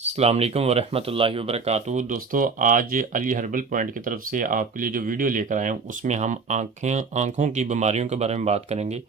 अस्सलाम वालेकुम वरहमतुल्लाहि वबरकातुहू। दोस्तों, आज अली हर्बल पॉइंट की तरफ से आपके लिए जो वीडियो लेकर आए हैं उसमें हम आँखों की बीमारियों के बारे में बात करेंगे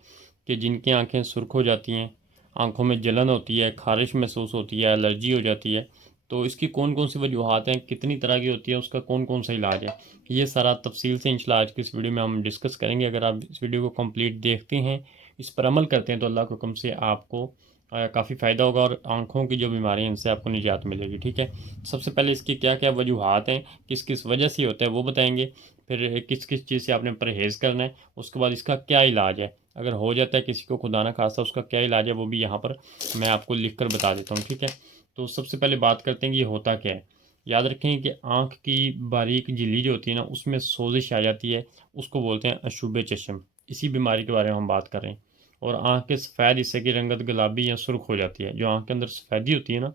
कि जिनकी आँखें सुर्ख हो जाती हैं, आँखों में जलन होती है, खारिश महसूस होती है, एलर्जी हो जाती है। तो इसकी कौन कौन सी वजूहात हैं, कितनी तरह की होती है, उसका कौन कौन सा इलाज है, ये सारा तफसील से इंशाल्लाह आज की इस वीडियो में हम डिस्कस करेंगे। अगर आप इस वीडियो को कंप्लीट देखते हैं, इस पर अमल करते हैं, तो अल्लाह के हुक्म से आपको काफ़ी फ़ायदा होगा और आँखों की जो बीमारी है इनसे आपको निजात मिलेगी। ठीक है, सबसे पहले इसकी क्या क्या वजूहात हैं, किस किस वजह से होता है वो बताएंगे। फिर किस किस चीज़ से आपने परहेज़ करना है, उसके बाद इसका क्या इलाज है, अगर हो जाता है किसी को खुदा ना खास्ता उसका क्या इलाज है वो भी यहाँ पर मैं आपको लिख कर बता देता हूँ। ठीक है, तो सबसे पहले बात करते हैं कि ये होता क्या है। याद रखें कि आँख की बारीक झिल्ली जो होती है ना, उसमें सोजिश आ जाती है, उसको बोलते हैं अशुभ चश्म। इसी बीमारी के बारे में हम बात कर रहे हैं। और आँख के सफ़ेद हिस्से की रंगत गुलाबी या सुर्ख हो जाती है। जो आँख के अंदर सफ़ेदी होती है ना,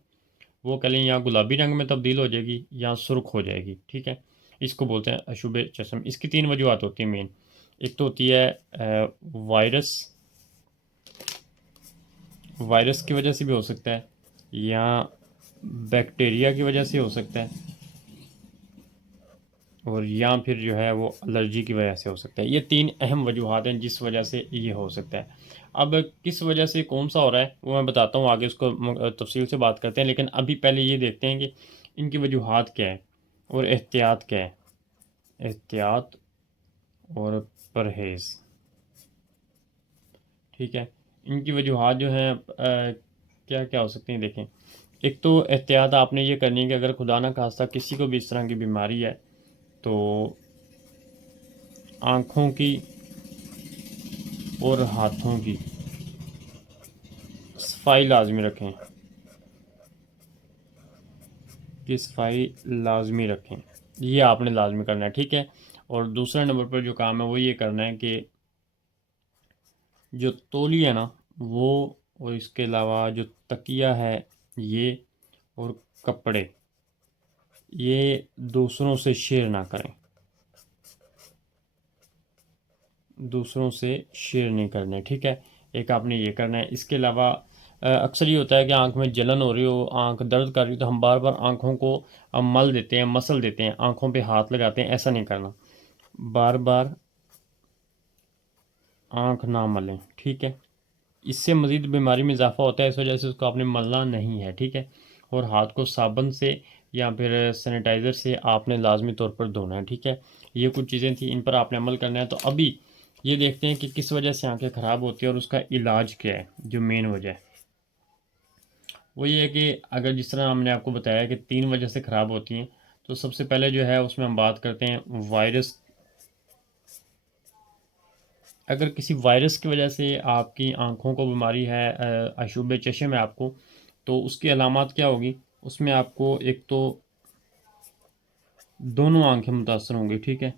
वो कह लें या गुलाबी रंग में तब्दील हो जाएगी या सुर्ख हो जाएगी। ठीक है, इसको बोलते हैं अशुभ चश्म। इसकी तीन वजूहत होती हैं मेन। एक तो होती है वायरस, वायरस की वजह से भी हो सकता है, या बैक्टीरिया की वजह से हो सकता है, और या फिर जो है वो एलर्जी की वजह से हो सकता है। ये तीन अहम वजूहात हैं जिस वजह से ये हो सकता है। अब किस वजह से कौन सा हो रहा है वो मैं बताता हूँ, आगे उसको तफसील से बात करते हैं। लेकिन अभी पहले ये देखते हैं कि इनकी वजूहात क्या है और एहतियात क्या है। एहतियात और परहेज़। ठीक है, इनकी वजूहात जो हैं क्या क्या हो सकती हैं देखें। एक तो एहतियात आपने ये करनी है कि अगर खुदा ना खास्ता किसी को भी इस तरह की बीमारी है तो आँखों की और हाथों की सफाई लाजमी रखें, कि सफाई लाजमी रखें, ये आपने लाजमी करना है। ठीक है, और दूसरे नंबर पर जो काम है वो ये करना है कि जो तौली है ना वो, और इसके अलावा जो तकिया है ये, और कपड़े, ये दूसरों से शेयर ना करें, दूसरों से शेयर नहीं करने। ठीक है, एक आपने ये करना है। इसके अलावा अक्सर ये होता है कि आंख में जलन हो रही हो, आंख दर्द कर रही हो, तो हम बार बार आंखों को मल देते हैं, मसल देते हैं, आंखों पे हाथ लगाते हैं। ऐसा नहीं करना, बार बार आंख ना मलें। ठीक है, इससे मज़ीद बीमारी में इजाफा होता है, इस वजह से उसको आपने मलना नहीं है। ठीक है, और हाथ को साबुन से या फिर सैनिटाइज़र से आपने लाजमी तौर पर धोना है। ठीक है, ये कुछ चीज़ें थी, इन पर आपने अमल करना है। तो अभी ये देखते हैं कि किस वजह से आंखें ख़राब होती है और उसका इलाज क्या है। जो मेन वजह है वो ये है कि अगर जिस तरह हमने आपको बताया कि तीन वजह से ख़राब होती हैं, तो सबसे पहले जो है उसमें हम बात करते हैं वायरस। अगर किसी वायरस की वजह से आपकी आंखों को बीमारी है, अशुभ चश्म है आपको, तो उसकी अलामत क्या होगी। उसमें आपको एक तो दोनों आंखें मुतासर होंगी। ठीक है,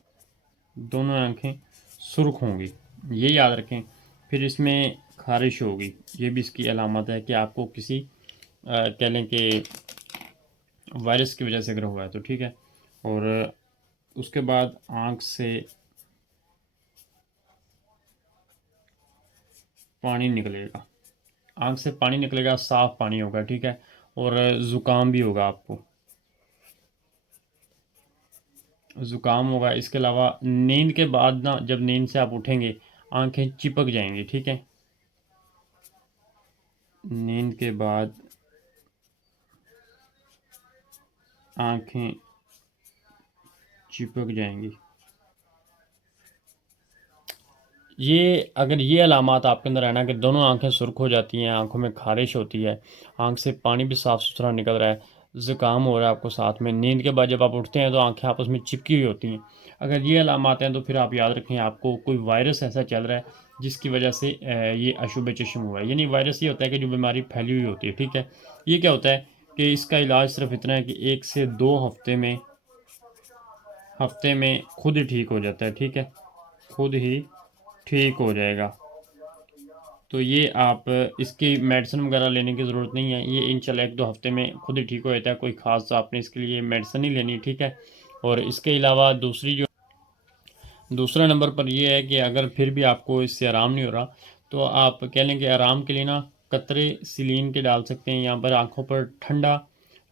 दोनों आंखें सुर्ख होंगी, ये याद रखें। फिर इसमें खारिश होगी, ये भी इसकी अलामत है कि आपको किसी कह लें कि वायरस की वजह से अगर हुआ है तो। ठीक है, और उसके बाद आंख से पानी निकलेगा, आंख से पानी निकलेगा, साफ पानी होगा। ठीक है, और ज़ुकाम भी होगा आपको, ज़ुकाम होगा। इसके अलावा नींद के बाद ना, जब नींद से आप उठेंगे आंखें चिपक जाएंगी। ठीक है, नींद के बाद आंखें चिपक जाएंगी। ये अगर ये अलामत आपके अंदर है ना कि दोनों आंखें सुर्ख हो जाती हैं, आंखों में खारिश होती है, आंख से पानी भी साफ़ सुथरा निकल रहा है, ज़ुकाम हो रहा है आपको साथ में, नींद के बाद जब आप उठते हैं तो आंखें आपस में चिपकी हुई होती हैं, अगर ये अलामत हैं तो फिर आप याद रखें आपको कोई वायरस ऐसा चल रहा है जिसकी वजह से ये अशुभ चश्म हुआ है। यानी वायरस ये होता है कि जो बीमारी फैली हुई होती है। ठीक है, ये क्या होता है कि इसका इलाज सिर्फ इतना है कि 1 से 2 हफ्ते में खुद ही ठीक हो जाता है। ठीक है, खुद ही ठीक हो जाएगा। तो ये आप इसकी मेडिसिन वगैरह लेने की ज़रूरत नहीं है, ये इंशाल्लाह 1-2 हफ्ते में खुद ही ठीक हो जाता है। कोई ख़ास आपने इसके लिए मेडिसिन नहीं लेनी। ठीक है, और इसके अलावा दूसरी जो दूसरा नंबर पर ये है कि अगर फिर भी आपको इससे आराम नहीं हो रहा, तो आप कह लें कि आराम के लिए ना कतरे सिलीन के डाल सकते हैं, यहाँ पर आँखों पर ठंडा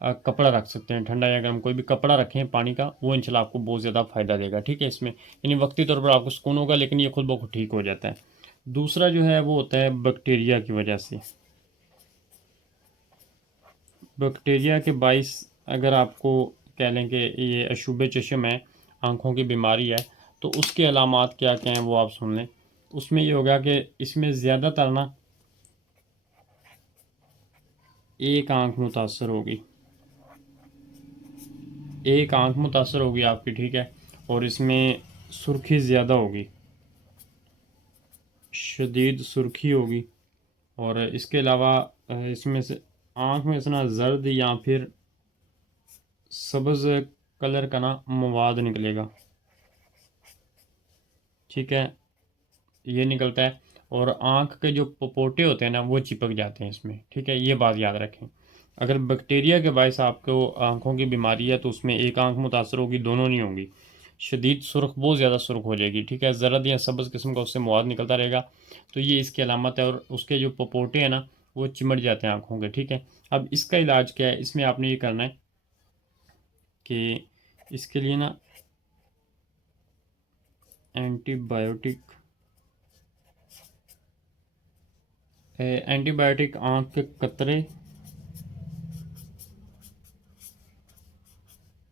कपड़ा रख सकते हैं, ठंडा या गर्म कोई भी कपड़ा रखें पानी का, वो इंशाल्लाह आपको बहुत ज़्यादा फ़ायदा देगा। ठीक है, इसमें यानी वक्ती तौर पर आपको सुकून होगा, लेकिन ये खुद ब खुद ठीक हो जाता है। दूसरा जो है वो होता है बैक्टीरिया की वजह से। बैक्टीरिया के बाइस अगर आपको कह लें कि ये अशुभ चश्म है, आँखों की बीमारी है, तो उसके अलामात क्या क्या हैं वो आप सुन लें। उसमें ये होगा कि इसमें ज़्यादातर ना एक आँख मुतासर होगी, एक आँख मुतासर होगी आपकी। ठीक है, और इसमें सुर्खी ज़्यादा होगी, शदीद सुर्खी होगी। और इसके अलावा इसमें से आँख में से ना जर्द या फिर सब्ज़ कलर का ना मवाद निकलेगा। ठीक है, ये निकलता है, और आँख के जो पपोटे होते हैं ना वो चिपक जाते हैं इसमें। ठीक है, ये बात याद रखें। अगर बैक्टीरिया के बायस आपको आँखों की बीमारी है तो उसमें एक आँख मुतासर होगी, दोनों नहीं होंगी। शदीद सुर्ख, बहुत ज़्यादा सुर्ख हो जाएगी। ठीक है, ज़रद या सब्ज़ किस्म का उससे मवाद निकलता रहेगा, तो ये इसकी अलामत है। और उसके जो पपोटे हैं ना वो चिमट जाते हैं आँखों के। ठीक है, अब इसका इलाज क्या है, इसमें आपने ये करना है कि इसके लिए ना एंटीबायोटिक आँख के कतरे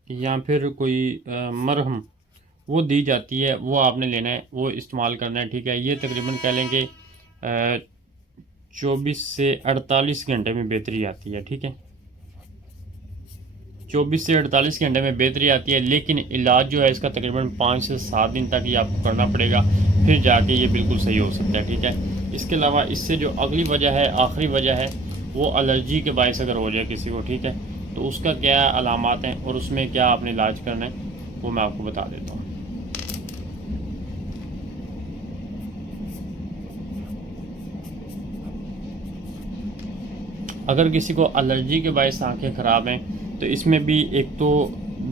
या फिर कोई मरहम वो दी जाती है, वो आपने लेना है, वो इस्तेमाल करना है। ठीक है, ये तकरीबन कह लें कि 24 से 48 घंटे में बेहतरी आती है। ठीक है, 24 से 48 घंटे में बेहतरी आती है, लेकिन इलाज जो है इसका तकरीबन 5 से 7 दिन तक ये आपको करना पड़ेगा, फिर जाके ये बिल्कुल सही हो सकता है। ठीक है, इसके अलावा इससे जो अगली वजह है, आखिरी वजह है, वो एलर्जी के बायस अगर हो जाए किसी को, ठीक है, तो उसका क्या अलामात हैं और उसमें क्या आपने इलाज करना है वो मैं आपको बता देता हूँ। अगर किसी को एलर्जी के बायस आंखें ख़राब हैं तो इसमें भी एक तो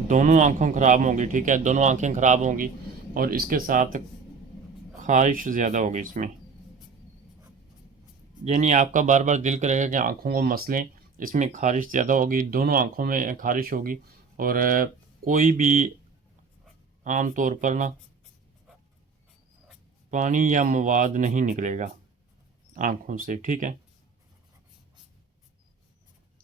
दोनों आंखों ख़राब होंगी। ठीक है, दोनों आंखें ख़राब होंगी, और इसके साथ खारिश ज़्यादा होगी इसमें, यानी आपका बार बार दिल करेगा कि आंखों को मसलें। इसमें खारिश ज़्यादा होगी, दोनों आंखों में खारिश होगी, और कोई भी आम तौर पर ना पानी या मवाद नहीं निकलेगा आंखों से। ठीक है,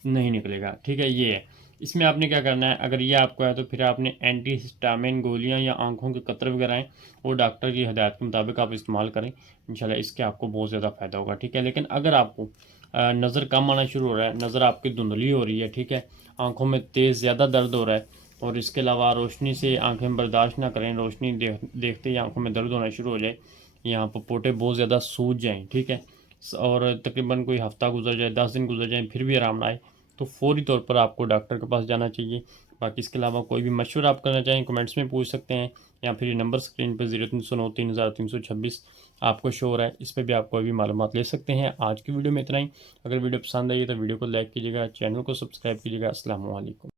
नहीं निकलेगा। ठीक है, ये है। इसमें आपने क्या करना है, अगर ये आपको है तो फिर आपने एंटी हिस्टामिन गोलियां या आंखों के कतरे वगैरह हैं वो डॉक्टर की हिदायत के मुताबिक आप इस्तेमाल करें, इंशाल्लाह इसके आपको बहुत ज़्यादा फ़ायदा होगा। ठीक है, लेकिन अगर आपको नज़र कम आना शुरू हो रहा है, नज़र आपकी धुंधली हो रही है, ठीक है, आंखों में तेज़ ज़्यादा दर्द हो रहा है, और इसके अलावा रोशनी से आंखें बर्दाश्त ना करें, रोशनी देखते ही आंखों में दर्द होना शुरू हो जाए, यहाँ पर पोटे बहुत ज़्यादा सूज जाएँ, ठीक है, और तकरीबन कोई हफ़्ता गुजर जाए, 10 दिन गुजर जाए, फिर भी आराम ना आए, तो फौरी तौर पर आपको डॉक्टर के पास जाना चाहिए। बाकी इसके अलावा कोई भी मशवरा आप करना चाहें कमेंट्स में पूछ सकते हैं, या फिर ये नंबर स्क्रीन पर 0309 आपको शो हो रहा है, इस पर भी आप कोई भी मालूमात ले सकते हैं। आज की वीडियो में इतना ही। अगर वीडियो पसंद आई तो वीडियो को लाइक कीजिएगा, चैनल को सब्सक्राइब कीजिएगा। अस्सलाम वालेकुम।